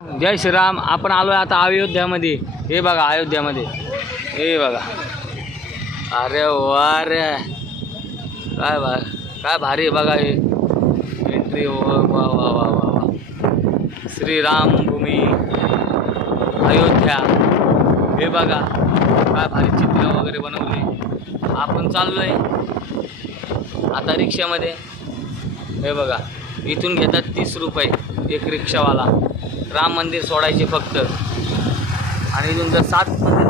जय श्रीराम आपण आलो आहे आता अयोध्यामध्ये. हे बघा अयोध्यामध्ये. हे बघा. अरे वा रे. काय बा काय भारी बघा हे. एंट्री वा वा वा वा वा वा. श्रीराम भूमी अयोध्या. हे बघा काय भारी चित्र वगैरे बनवले. आपण चाललोय आता रिक्षामध्ये. हे बघा इथून घेतात तीस रुपये. एक रिक्षावाला. राम मंदिर सोडायचे फक्त. आणि इथून जर सात मंदिर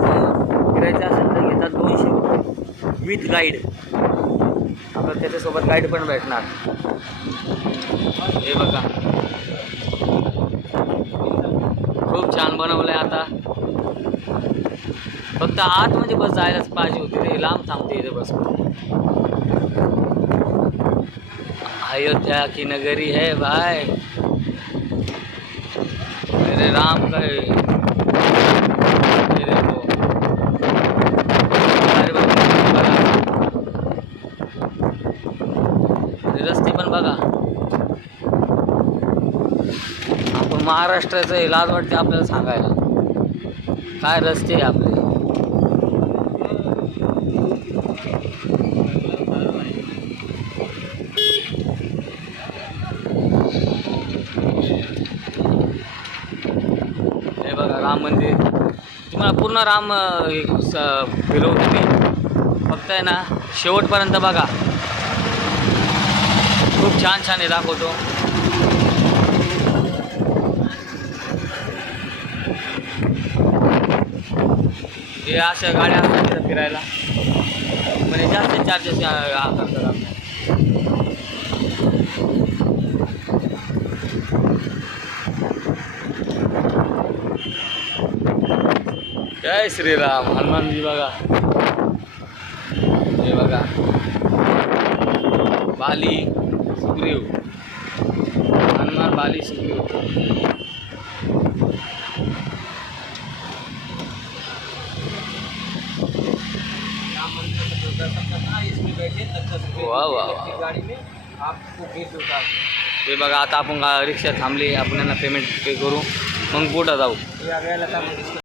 फिरायचं असेल तर घेतात दोनशे रुपये विथ गाईड आपल्याला त्याच्यासोबत गाईड पण भेटणार. हे बघा. खूप छान बनवलं आहे आता. फक्त आतमध्ये म्हणजे बस जायलाच पाहिजे होती. ते लांब थांबते इथे बस. अयोध्या की नगरी है भाई. मेरे राम का। ये देखो रस्ते पण बघा। आपण महाराष्ट्राचं हे लाज वाटते आपल्याला सांगायला. काय रस्ते आहे आपले हे बघा राम मंदिर. तुम्हाला पूर्ण राम स- फिरवतो मी फक्त आहे ना शेवटपर्यंत बघा. खूप छान छान हे दाखवतो. हे अशा गाड्या असतात फिरायला. म्हणजे जास्त चार्जेस करतात जय श्रीराम हनुमानजी बघा हे बघा बाली सुग्रीव। हनुमान बाली सुग्रीव। वा वा वा गाड़ी में आपको हे बघा आता आपण रिक्षा थांबली आपण पेमेंट पे करू। मग कुठं जाऊ?